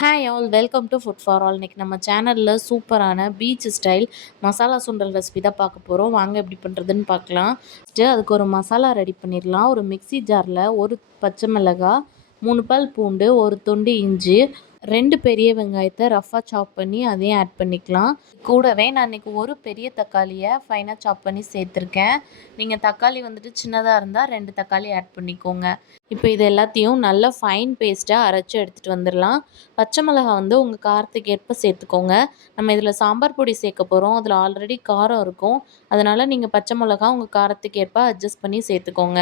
Hi all welcome to food for all. இன்றைக்கி நம்ம சேனலில் சூப்பரான பீச் ஸ்டைல் மசாலா சுண்டல் ரெசிபி தான் பார்க்க போகிறோம். வாங்க எப்படி பண்ணுறதுன்னு பார்க்கலாம். ஃபஸ்ட்டு அதுக்கு ஒரு மசாலா ரெடி பண்ணிடலாம். ஒரு மிக்ஸி ஜாரில் ஒரு பச்சை மிளகாய், 3 பல் பூண்டு, ஒரு துண்டு இஞ்சி, 2 பெரிய வெங்காயத்தை ரஃப்பாக சாப் பண்ணி அதையும் ஆட் பண்ணிக்கலாம். கூடவே நான் இன்றைக்கி ஒரு பெரிய தக்காளியை ஃபைனாக சாப் பண்ணி சேர்த்துருக்கேன். நீங்கள் தக்காளி வந்துட்டு சின்னதாக இருந்தால் 2 தக்காளி ஆட் பண்ணிக்கோங்க. இப்போ இது எல்லாத்தையும் நல்லா ஃபைன் பேஸ்ட்டாக அரைச்சி எடுத்துகிட்டு வந்துடலாம். பச்சை மிளகாய் வந்து உங்கள் காரத்துக்கு ஏற்ப சேர்த்துக்கோங்க. நம்ம இதில் சாம்பார் பொடி சேர்க்க போகிறோம். அதில் ஆல்ரெடி காரம் இருக்கும். அதனால் நீங்கள் பச்சை மிளகாய் உங்கள் காரத்துக்கு ஏற்ப அட்ஜஸ்ட் பண்ணி சேர்த்துக்கோங்க.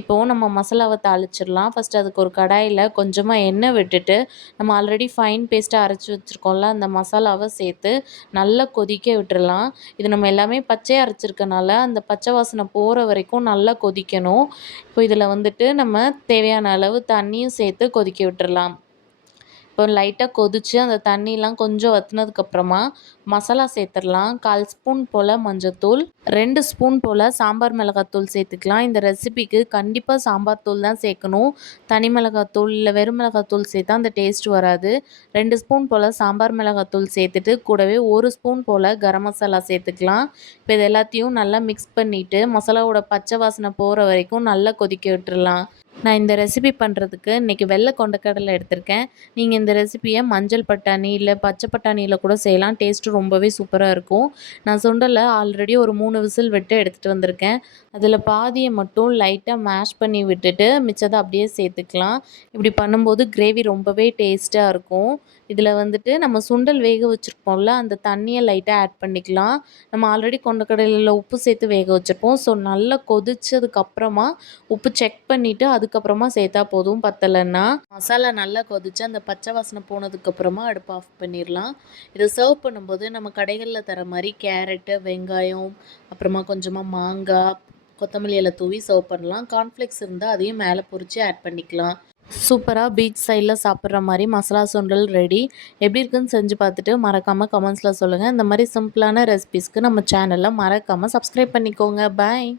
இப்போது நம்ம மசாலாவை தாளிச்சிடலாம். ஃபஸ்ட்டு அதுக்கு ஒரு கடாயில் கொஞ்சமாக எண்ணெய் விட்டுட்டு நம்ம ஆல்ரெடி ஃபைன் பேஸ்ட்டாக அரைச்சி வச்சுருக்கோம்ல, அந்த மசாலாவை சேர்த்து நல்லா கொதிக்க விட்டுறலாம். இது நம்ம எல்லாமே பச்சையாக அரைச்சிருக்கனால அந்த பச்சை வாசனை போகிற வரைக்கும் நல்லா கொதிக்கணும். இப்போ இதில் வந்துட்டு நம்ம தேவையான அளவு தண்ணியும் சேர்த்து கொதிக்க விட்டுறலாம். இப்போ லைட்டாக கொதித்து அந்த தண்ணிலாம் கொஞ்சம் வற்றினதுக்கப்புறமா மசாலா சேர்த்துடலாம். 1/4 ஸ்பூன் போல் மஞ்சத்தூள், 2 ஸ்பூன் போல் சாம்பார் மிளகாத்தூள் சேர்த்துக்கலாம். இந்த ரெசிபிக்கு கண்டிப்பாக சாம்பார் தூள் தான் சேர்க்கணும். தனி மிளகாத்தூள் இல்லை வெறும் மிளகாத்தூள் சேர்த்தா அந்த டேஸ்ட் வராது. 2 ஸ்பூன் போல் சாம்பார் மிளகாத்தூள் சேர்த்துட்டு கூடவே 1 ஸ்பூன் போல் கரம் மசாலா சேர்த்துக்கலாம். இப்போ இது எல்லாத்தையும் நல்லா மிக்ஸ் பண்ணிவிட்டு மசாலாவோட பச்சை வாசனை போகிற வரைக்கும் நல்லா கொதிக்க விட்டுறலாம். நான் இந்த ரெசிபி பண்ணுறதுக்கு இன்றைக்கி வெள்ளை கொண்டக்கடலை எடுத்திருக்கேன். நீங்கள் இந்த ரெசிபியை மஞ்சள் பட்டாணி இல்லை பச்சை பட்டாணியில் கூட செய்யலாம். டேஸ்ட்டு ரொம்பவே சூப்பராக இருக்கும். நான் சுண்டலை ஆல்ரெடி ஒரு 3 விசில் விட்டு எடுத்துகிட்டு வந்திருக்கேன். அதில் பாதியை மட்டும் லைட்டாக மேஷ் பண்ணி விட்டுட்டு மிச்சத்தை அப்படியே சேர்த்துக்கலாம். இப்படி பண்ணும்போது கிரேவி ரொம்பவே டேஸ்ட்டாக இருக்கும். இதில் வந்துட்டு நம்ம சுண்டல் வேக வச்சுருப்போம்ல, அந்த தண்ணியை லைட்டாக ஆட் பண்ணிக்கலாம். நம்ம ஆல்ரெடி கொண்டக்கடலையில் உப்பு சேர்த்து வேக வச்சுருப்போம். ஸோ நல்லா கொதிச்சதுக்கப்புறமா உப்பு செக் பண்ணிவிட்டு அதுக்கப்புறமா சேர்த்தா போதும். பத்தலைன்னா மசாலா நல்லா கொதித்து அந்த பச்சை வாசனை போனதுக்கப்புறமா அடுப்பு ஆஃப் பண்ணிடலாம். இதை சர்வ் பண்ணும்போது நம்ம கடைகளில் தர மாதிரி கேரட்டு, வெங்காயம், அப்புறமா கொஞ்சமாக மாங்காய், கொத்தமல்லி இலை தூவி சர்வ் பண்ணலாம். கார்ன்ஃப்ளேக்ஸ் இருந்தால் அதையும் மேலே பொரித்து ஆட் பண்ணிக்கலாம். சூப்பராக பீச் சைடில் சாப்பிட்ற மாதிரி மசாலா சுண்டல் ரெடி. எப்படி இருக்குன்னு செஞ்சு பார்த்துட்டு மறக்காமல் கமெண்ட்ஸில் சொல்லுங்கள். இந்த மாதிரி சிம்பிளான ரெசிபீஸ்க்கு நம்ம சேனலில் மறக்காமல் சப்ஸ்கிரைப் பண்ணிக்கோங்க. பாய்.